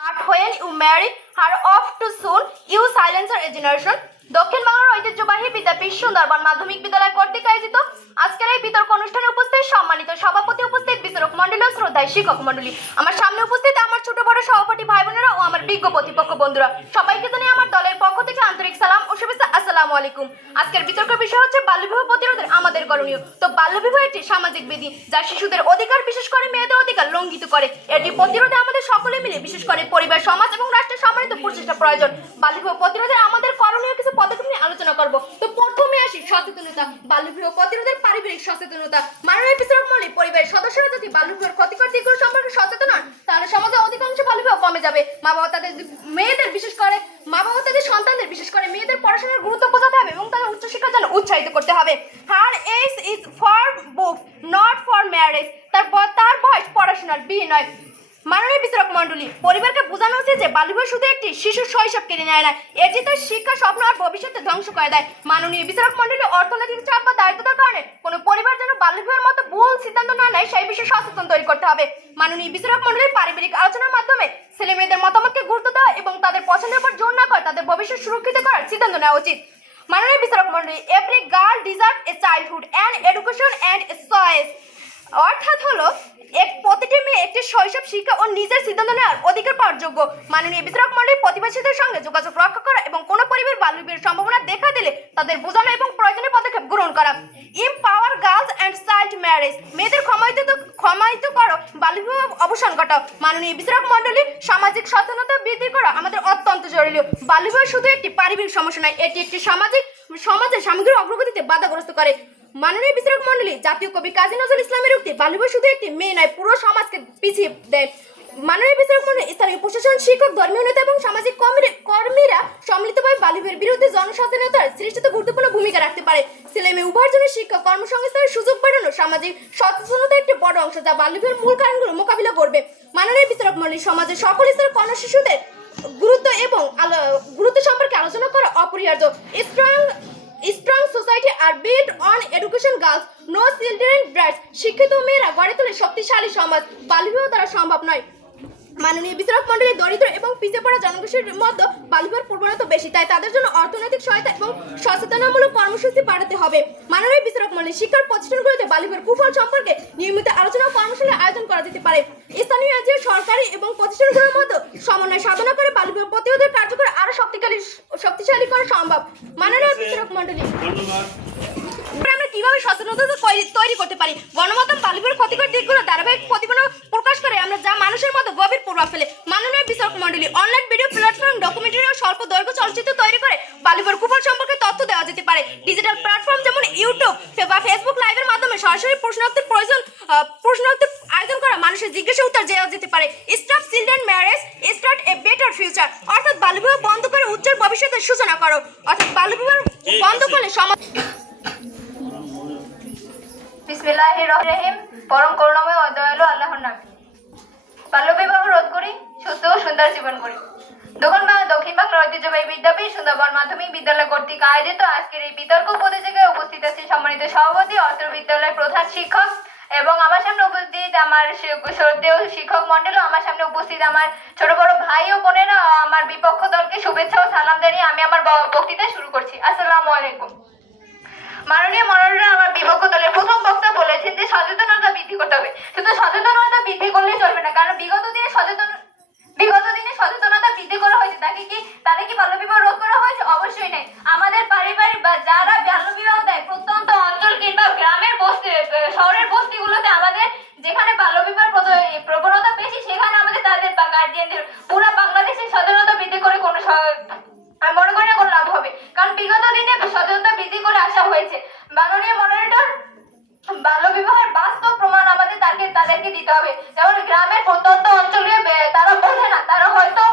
But when you marry her off too soon, you silence a generation. দক্ষিণ বাংলার ঐতিহ্যবাহী বিদ্যাপীঠ সুন্দরবন মাধ্যমিক বিদ্যালয় কর্তৃক আয়োজিত আজকের এই বিতর্ক অনুষ্ঠানে উপস্থিত সম্মানিত সভাপতি, উপস্থিত বিচারক মন্ডলী ও শ্রদ্ধায় শিক্ষক মন্ডলী, আমার সামনে উপস্থিত আমার ছোট বড় সহপাঠী ভাই বোনেরা ও আমার বিজ্ঞ প্রতিপক্ষ বন্ধুরা, সবাইকে জানাই আমার দলের পক্ষ থেকে আন্তরিক সালাম ও শুভেচ্ছা। আসসালামু আলাইকুম। আজকের বিতর্ক বিষয় হচ্ছে বাল্যবিবাহ প্রতিরোধের আমাদের করণীয়। তো বাল্যবিবাহ একটি সামাজিক বিধি যা শিশুদের অধিকার, বিশেষ করে মেয়েদের অধিকার লঙ্ঘিত করে। এটি প্রতিরোধে আমাদের সকলে মিলে, বিশেষ করে পরিবার, সমাজ এবং রাষ্ট্রের সম্মিলিত প্রচেষ্টা প্রয়োজন। বাল্যবিবাহ প্রতিরোধে আমাদের করণীয় কিছু পদক্ষেপ নিয়ে আলোচনা করব। তো প্রথমে আসি সচেতনতা। বাল্যবিবাহ প্রতিরোধের পারিবারিক সচেতনতা। মাননীয় বিচারক মণ্ডলী, পরিবারের সদস্যরা যদি বাল্যবিবাহের ক্ষতিকর দিকগুলো সম্পর্কে সচেতন হন, তাহলে সমাজে অধিকাংশ বাল্যবিবাহ কমে যাবে। মা বাবা তাদের সন্তানদের, বিশেষ করে মেয়েদের পড়াশোনার গুরুত্ব বোঝাতে হবে এবং তাদের উচ্চশিক্ষার জন্য উৎসাহিত করতে হবে। Her age is for books, not for marriage. তার বয়স পড়াশোনার, বিয়ে নয়। মাননীয় বিচারক মণ্ডলী, পরিবারকে বোঝানো উচিত যে বাল্যবিবাহ শুধু একটি শিশুর শৈশব কেড়ে নেয় না, এটি তার শিক্ষা, স্বপ্ন আর ভবিষ্যতে ধ্বংস করে দেয়। মাননীয় বিচারক মণ্ডলী, অর্থনৈতিক চাপ বা দায়িত্বতার কারণে কোনো পরিবার যেন বাল্যবিবাহের মতো ভুল সিদ্ধান্ত না নেয় সেই বিষয়ে সচেতন তৈরি করতে হবে। মাননীয় বিচারক মণ্ডলী, পারিবারিক আলোচনার মাধ্যমে ছেলে মেয়েদের মতামতকে গুরুত্ব দেওয়া এবং তাদের পছন্দের উপর জোর না করে তাদের ভবিষ্যৎ সুরক্ষিত করার সিদ্ধান্ত নেওয়া উচিত। মাননীয় বিচারক মণ্ডলী, every girl deserve A childhood and education and a choice. অর্থাৎ হলো প্রতিটি মেয়ে একটি শৈশব শিক্ষা ও নিজের সিদ্ধান্ত নেওয়ার অধিকার পাওয়ার যোগ্য। মাননীয় বিচারক মণ্ডলী, প্রতিবেশীদের সঙ্গে যোগাযোগ রক্ষা করা এবং কোনো পরিবার বাল্যবিবাহের সম্ভাবনা দেখা দিলে তাদের বোঝানো এবং প্রয়োজনীয় পদক্ষেপ গ্রহণ করা। Empower girls and child marriage. মেয়েদের ক্ষমায়িত করো, বাল্যবিবাহ অবসান ঘটাও। মাননীয় বিচারক মণ্ডলী, সামাজিক সচেতনতা বৃদ্ধি করা আমাদের অত্যন্ত জরুরি। বাল্যবিবাহ শুধু একটি পারিবারিক সমস্যা নয়, এটি একটি সমাজের সামগ্রিক অগ্রগতিতে বাধাগ্রস্ত করে। মাননীয় বিচারক মণ্ডলী, জাতীয় কবি কাজী নজরুল ইসলামের উক্তি, বাল্যবিবাহ শুধু একটি মেয়ে নয়, পুরো সমাজকে পিছিয়ে দেয়। মাননীয় বিচারক মণ্ডলী, স্থানীয় প্রশাসন, শিক্ষক, ধর্মীয় নেতা এবং সামাজিক কর্মীরা সম্মিলিতভাবে বাল্যবিবাহের বিরুদ্ধে জনসচেতনতার সৃষ্টিতে গুরুত্বপূর্ণ ভূমিকা রাখতে পারে। ছেলে মেয়ে উভয়ের জন্য শিক্ষা, কর্মসংস্থানের সুযোগ বাড়ানো সামাজিক সচেতনতার একটি বড় অংশ, যা বাল্যবিবাহের মূল কারণগুলো মোকাবিলা করবে। মাননীয় বিচারক মণ্ডলী, সমাজের সকল স্তরের কন্যা শিশুদের গুরুত্ব সম্পর্কে আলোচনা করা অপরিহার্য। Strong society are built on education. Girls, no children brides. শিক্ষিত মেয়েরা গড়ে তোলে শক্তিশালী সমাজ। বাল্যবিবাহ দ্বারা সম্ভব নয়। মাননীয় বিচারক মণ্ডলী, দরিদ্র এবং পিছিয়ে পড়া জনগোষ্ঠীর মধ্যে বাল্যবিবাহের প্রবণতা বেশি, তাই তাদের জন্য অর্থনৈতিক সহায়তা এবং সচেতনামূলক কর্মসূচি বাড়াতে হবে। মাননীয় বিচারক মণ্ডলী, শিক্ষার প্রতিষ্ঠানগুলোতে বাল্যবিবাহের কুফল সম্পর্কে নিয়মিত আলোচনা ও কর্মশালার আয়োজন করা যেতে পারে। স্থানীয় এনজিও, সরকারি এবং প্রতিষ্ঠানগুলোর মধ্যে সমন্বয় সাধনা করে বাল্যবিবাহ প্রতিরোধের কার্যকর আরো শক্তিশালী করা সম্ভব। মাননীয় বিচারক মণ্ডলী, আমরা কিভাবে সচেতনতা তৈরি করতে পারি? গণমাধ্যম বাল্যবিবাহের ক্ষতিকর দিকগুলো ধারাবাহিক প্রতিবেদন প্রকাশ করে আমরা যা মানুষের মধ্যে গভীর প্রভাব ফেলে। মাননীয় বিচারক মণ্ডলী, অনলাইন ভিডিও প্ল্যাটফর্ম, ডকুমেন্টারি ও স্বল্প দৈর্ঘ্য চলচ্চিত্র তৈরি করে বাল্যবিবাহের কুফল সম্পর্কে তথ্য দেওয়া যেতে পারে। ডিজিটাল প্ল্যাটফর্ম যেমন ইউটিউব বা ফেসবুক লাইভের মাধ্যমে সরাসরি প্রশ্নোত্তর আয়োজন করা, মানুষের জিজ্ঞাসা উত্তর দেওয়া যেতে পারে। Stop children marriage, start a better future. অর্থাৎ বাল্যবিবাহ বন্ধ করে উজ্জ্বল ভবিষ্যতের সূচনা করো। অর্থাৎ বাল্যবিবাহ বন্ধ করলে সমাজ। বিসমিল্লাহির রহমানির রহিম। পরম করুণাময় ও দয়ালু আল্লাহর নামে। বাল্যবিবাহ রোধ করি, সুস্থ ও সুন্দর জীবন করি। দক্ষিণ বাংলার ঐতিহ্যবাহী বিদ্যাপীঠ সুন্দরবন মাধ্যমিক বিদ্যালয় কর্তৃক আয়োজিত আজকের এই বিতর্ক প্রতিযোগিতায় উপস্থিত আছেন সম্মানিত সভাপতি, অত্র বিদ্যালয়ের প্রধান শিক্ষক এবং আমার সামনে উপস্থিত আমার শ্রদ্ধেয় শিক্ষক মন্ডল, আমার সামনে উপস্থিত আমার ছোট বড় ভাই ও বোনেরা, আমার বিপক্ষ দলকে শুভেচ্ছা ও সালাম জানিয়ে আমি আমার বক্তৃতা শুরু করছি। আসসালামু আলাইকুম। মাননীয় মনোররা, আমার বিপক্ষ দলের প্রথম বক্তা বলেছেন যে সচেতনতা বৃদ্ধি করতে হবে। শুধু সচেতনতা বৃদ্ধি করলেই চলবে না, কারণ বিগত দিনে সচেতনতা বৃদ্ধি করা হয়েছে। তাদের কি বাল্যবিবাহ রোধ করা হয়েছে? অবশ্যই নেই। আমাদের পারিবারিক বা যারা বাল্যবিবাহ দেয় প্রত্যন্ত অঞ্চল কিংবা গ্রামের শহরের বস্তিগুলোতে, আমাদের যেখানে বাল্যবিবাহের প্রবণতা বেশি, সেখানে আমাদের তাদের বা গার্জিয়ানদের পুরো বাংলাদেশে সচেতনতা বৃদ্ধি করে আমি মনে করি না কোনো লাভ হবে, কারণ বিগত দিনে সচেতনতা বৃদ্ধি করে আসা হয়েছে। মাননীয় মনোনীত বাল্যবিবাহের বাস্তব প্রমাণ আমাদের তাদেরকে দিতে হবে। যেমন গ্রামের প্রত্যন্ত অঞ্চলে তারা বোঝে না, তারা হয়তো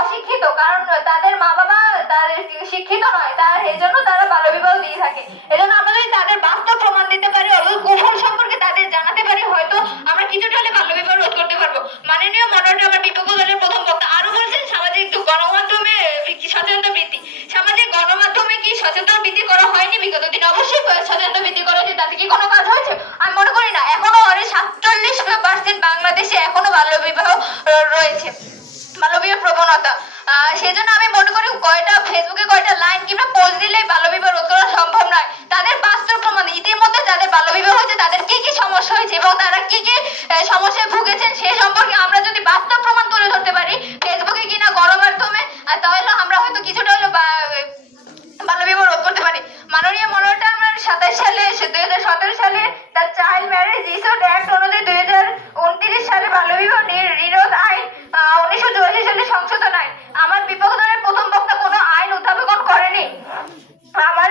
অশিক্ষিত, কারণ তাদের মা বাবা তাদের শিক্ষিত নয়, এই জন্য তারা বাল্যবিবাহ দিয়ে থাকে। এজন্য আমরা যদি তাদের বাস্তব প্রমাণ দিতে পারি, কুফল সম্পর্কে তাদের জানাতে পারি, হয়তো আমরা কিছুটা হলে বাল্যবিবাহ রোধ করতে পারবো। মাননীয় মনোনীত আমার বিপক্ষ দলের প্রথম বক্তা আরো বলছেন সামাজিক গণমাধ্যমে সচেতনতা বৃদ্ধি। সামাজিক গণমাধ্যমে কি সচেতনতা বৃদ্ধি করা হয়নি বিগত দিনে? অবশ্যই সচেতনতা বৃদ্ধি করা হয়েছে। তাতে কি কোনো কাজ হয়েছে? আমি মনে করি না। এখনো 47% বাংলাদেশে এখনো বাল্যবিবাহ রয়েছে। প্রবণতা। সেজন্য আমি মনে করি ফেসবুকে কয়টা লাইন কিংবা পোস্ট দিলেই বাল্যবিবাহ রোধ করা সম্ভব নয়। তাদের বাস্তব প্রমাণ, ইতিমধ্যে যাদের বাল্যবিবাহ হয়েছে তাদের কি কি সমস্যা হয়েছে এবং তারা কি কি সমস্যায় ভুগেছেন সে সম্পর্কে আমরা যদি বাস্তব প্রমাণ তুলে ধরতে পারি ফেসবুকে কিনা গণমাধ্যমে, তাহলে আমরা হয়তো কিছুটা হলো বাল্যবিবাহ রোধ করতে পারি। মাননীয় মনোনীত আমার 2017 সালে the child marriage resort act অনুযায়ী 2029 সালে বাল্যবিবাহ নিরোধ আইন 1984 সালে সংশোধন আইন। আমার বিপক্ষ দলের প্রথম বক্তা কোনো আইন উত্থাপন করেনি। আমার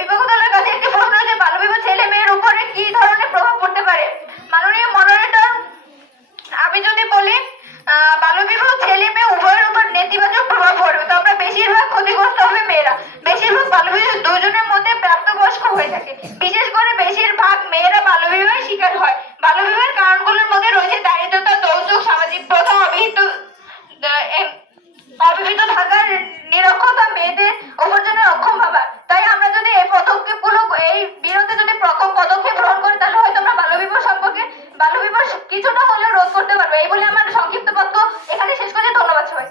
বিপক্ষ দলের কাছে একটি প্রশ্ন আছে, বাল্যবিবাহ ছেলে মেয়ের উপরে কি ধরনের প্রভাব পড়তে পারে? মাননীয় মনোনীত আমি যদি বলি বাল্যবিবাহ ছেলে মেয়ে উভয়ের উপর নেতিবাচক প্রভাব পড়বে, তবে বেশিরভাগ ক্ষতিগ্রস্ত হবে মেয়েরা। বেশিরভাগ বাল্যবিবাহ দুজনের মধ্যে প্রাপ্তবয়স্ক হয়ে থাকে। বিশেষ করে বেশিরভাগ মেয়েরা বাল্যবিবাহের শিকার হয়। বাল্যবিবাহের কারণগুলোর মধ্যে রয়েছে দারিদ্রতা, যৌতুক, সামাজিক প্রথা, অবিবাহিত থাকার নিরক্ষতা, মেয়েদের উপার্জনের অক্ষম ভাবা। তাই আমরা যদি এই পদক্ষেপগুলো এই বিরুদ্ধে যদি পদক্ষেপ গ্রহণ করি তাহলে হয়তো আমরা বাল্যবিবাহ কিছুটা হলেও রোধ করতে পারবো। এই বলে আমার সংক্ষিপ্ত বক্তব্য এখানে শেষ করছি। ধন্যবাদ সবাই।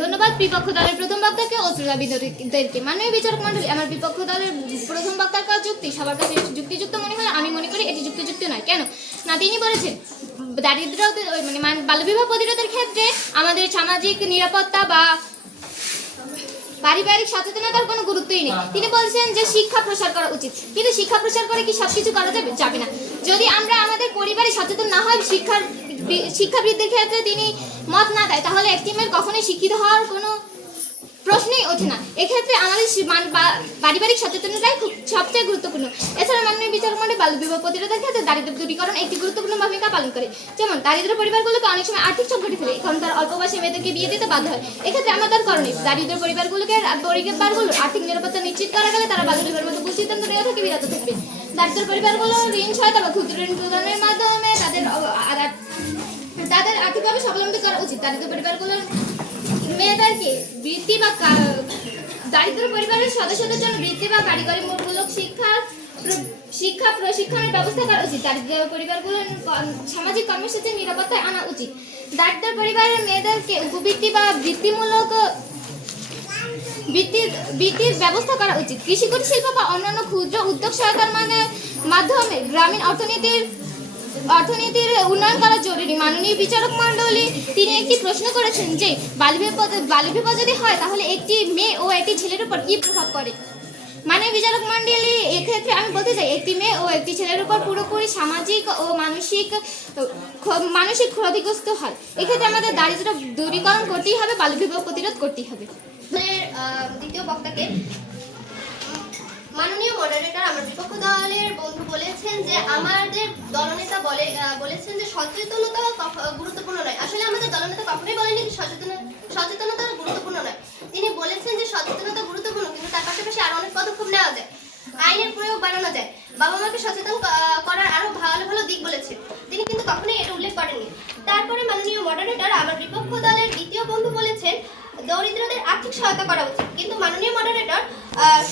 ধন্যবাদ বিপক্ষ দলের প্রথম বক্তাকে ও শ্রোতাবিদদেরকে। মাননীয় বিচারক মণ্ডলী, আমার বিপক্ষ দলের প্রথম বক্তার কাজ যুক্তি সবার কাছে যুক্তিযুক্ত মনে হয়। আমি মনে করি এটি যুক্তিযুক্ত নয়। কেন না, তিনি বলেছেন দারিদ্র মানে বাল্যবিবাহ প্রতিরোধের ক্ষেত্রে আমাদের সামাজিক নিরাপত্তা বা পারিবারিক সচেতনতার কোনো গুরুত্বই নেই। তিনি বলছেন যে শিক্ষা প্রসার করা উচিত, কিন্তু শিক্ষা প্রসার করে কি সবকিছু করা যাবে না। যদি আমরা আমাদের পরিবারে সচেতন না হয়, শিক্ষা বৃদ্ধির ক্ষেত্রে তিনি মত না দেয়, তাহলে একটি মেয়ের কখনোই শিক্ষিত হওয়ার কোনো প্রশ্নই ওঠে না। এক্ষেত্রে আমাদের পারিবারিক সচেতনতাই সবচেয়ে গুরুত্বপূর্ণ। এছাড়া মাননীয় বিচারক মণ্ডলী বাল্যবিবাহ প্রতিরোধের ক্ষেত্রে দারিদ্র দূরীকরণ একটি গুরুত্বপূর্ণ ভূমিকা পালন করে। যেমন দারিদ্র পরিবারগুলোকে অনেক সময় আর্থিক সংকটে ফেলে, কারণ তার অল্প বয়সী মেয়েদেরকে বিয়ে দিতে বাধ্য হয়। এক্ষেত্রে আমাদের করণীয় দারিদ্র পরিবারগুলোর আর্থিক নিরাপত্তা নিশ্চিত করা গেলে তারা বাল্যবিবাহের মতো কুসিদ্ধান্ত নেওয়া থেকে বিরত থাকবে। দারিদ্র পরিবারগুলো ঋণ সহায়তা বা ক্ষুদ্র ঋণ প্রদানের মাধ্যমে তাদের আর্থিকভাবে স্বাবলম্বী করা উচিত। দারিদ্র পরিবারগুলোর মেয়েদেরকে বৃত্তি বা দারিদ্র পরিবারের সদস্যদের জন্য বৃত্তি বা কারিগরি মূলক শিক্ষা প্রশিক্ষণের ব্যবস্থা করা উচিত। দারিদ্র পরিবারগুলোর সামাজিক কর্মসূচির নিরাপত্তায় আনা উচিত। দারিদ্র পরিবারের মেয়েদেরকে উপবৃত্তি বা বৃত্তির ব্যবস্থা করা উচিত। কৃষি কুটির শিল্প বা অন্যান্য ক্ষুদ্র উদ্যোগ সহায়তার মাধ্যমে গ্রামীণ অর্থনীতির উন্নয়ন করা জরুরি। মাননীয় বিচারক মণ্ডলী তিনি একটি প্রশ্ন করেছেন যে বাল্যবিবাহ যদি হয় তাহলে একটি মেয়ে ও একটি ছেলের উপর কি প্রভাব পড়ে। মাননীয় বিচারক মণ্ডলী এক্ষেত্রে আমি বলতে চাই, একটি মেয়ে ও একটি ছেলের উপর পুরোপুরি সামাজিক ও মানসিক ক্ষতিগ্রস্ত হয়। এক্ষেত্রে আমাদের দারিদ্র দূরীকরণ করতেই হবে, বাল্যবিবাহ প্রতিরোধ করতেই হবে। দ্বিতীয় বক্তাকে মাননীয় মডারেটর আমার বিপক্ষ দলের বন্ধু বলেছেন যে আমাদের দলনেতা বলেছেন যে সচেতনতা গুরুত্বপূর্ণ নয়। আসলে আমাদের দলনেতা কখনোই বলেনি যে সচেতনতা গুরুত্বপূর্ণ নয়। তিনি বলেছেন যে সচেতনতা গুরুত্বপূর্ণ, কিন্তু তার পাশাপাশি আরো অনেক পদক্ষেপ নেওয়া যায়, আইনের প্রয়োগ বাড়ানো যায়, বাবা মাকে সচেতন করার আরো ভালো ভালো দিক বলেছেন। তিনি কিন্তু কখনোই এটা উল্লেখ করেননি। তারপরে মাননীয় মডারেটর আমার বিপক্ষ দলের দ্বিতীয় বন্ধু বলেছেন দরিদ্রদের আর্থিক সহায়তা করা উচিত, কিন্তু মাননীয় মডারেটর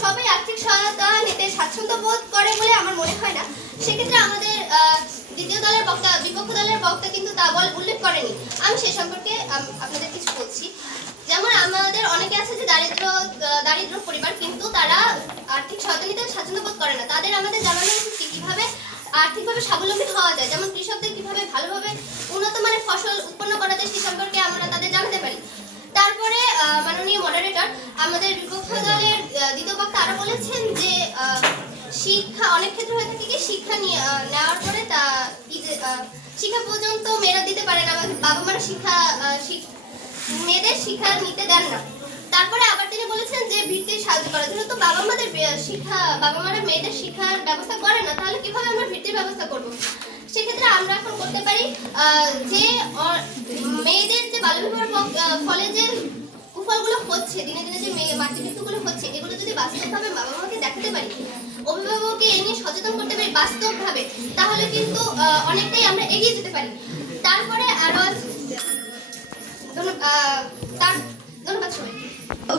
সবাই আর্থিক সহায়তা নিতে স্বাচ্ছন্দ্য বোধ করে বলে আমার মনে হয় না। সেক্ষেত্রে আমাদের বিপক্ষ দলের বক্তা কিন্তু তা উল্লেখ করেনি। আমি সে সম্পর্কে আপনাদের কিছু বলছি। যেমন আমাদের অনেকে আছে যে দারিদ্র পরিবার, কিন্তু তারা আর্থিক সহায়তা নিতে স্বাচ্ছন্দ্য বোধ করে না। তাদের আমাদের জানানো উচিত কিভাবে আর্থিকভাবে স্বাবলম্বী হওয়া যায়, যেমন কৃষকদের কিভাবে ভালোভাবে উন্নত মানের ফসল উৎপন্ন করা যায়, সে সম্পর্কে আমরা তাদের জানাতে পারি। তারপরে মাননীয় মডারেটর আমাদের বিপক্ষ দলের দ্বিতীয় বক্তা আরো বলেছেন যে শিক্ষা অনেক ক্ষেত্রে হয়ে থাকে কি শিক্ষা নেওয়ার পরে শিক্ষা পর্যন্ত মেয়েরা দিতে পারে না, বাবা মারা মেয়েদের শিক্ষা নিতে দেন না। তারপরে আবার তিনি বলেছেন যে বৃত্তির সাহায্য করার জন্য, তো বাবা মারা মেয়েদের শিক্ষার ব্যবস্থা করে না, তাহলে কিভাবে আমরা বৃত্তির ব্যবস্থা করব? সেক্ষেত্রে আমরা এখন করতে পারি যে মেয়েদের যে বাল্যবিবাহের ফলে যে কুফলগুলো হচ্ছে, দিনে দিনে যে মাতৃমৃত্যুগুলো হচ্ছে, এগুলো যদি বাস্তবভাবে বাবা মাকে দেখাতে পারি, অভিভাবককে এ নিয়ে সচেতন করতে পারি বাস্তবভাবে, তাহলে কিন্তু অনেকটাই আমরা এগিয়ে যেতে পারি। তারপরে আরো ধন্যবাদ সবাই।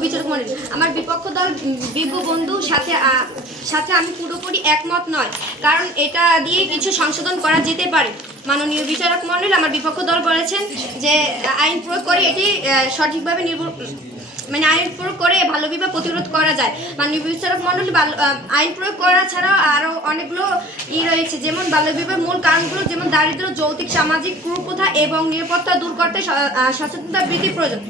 বিচারক মণ্ডলী, আমার বিপক্ষ দল বিজ্ঞ বন্ধু সাথে আমি পুরোপুরি একমত নয়, কারণ এটা দিয়ে কিছু সংশোধন করা যেতে পারে। মাননীয় বিচারক মণ্ডল আমার বিপক্ষ দল বলেছেন যে আইন প্রয়োগ করে এটি সঠিকভাবে মানে আইন প্রয়োগ করে বাল্য বিবাহ প্রতিরোধ করা যায়। মাননীয় বিচারক মণ্ডলী আইন প্রয়োগ করা ছাড়াও আরও অনেকগুলো রয়েছে, যেমন বাল্য বিবাহের মূল কারণগুলো যেমন দারিদ্র্য, যৌতিক, সামাজিক কুপ্রথা এবং নিরাপত্তা দূর করতে সচেতনতা বৃদ্ধি প্রয়োজন।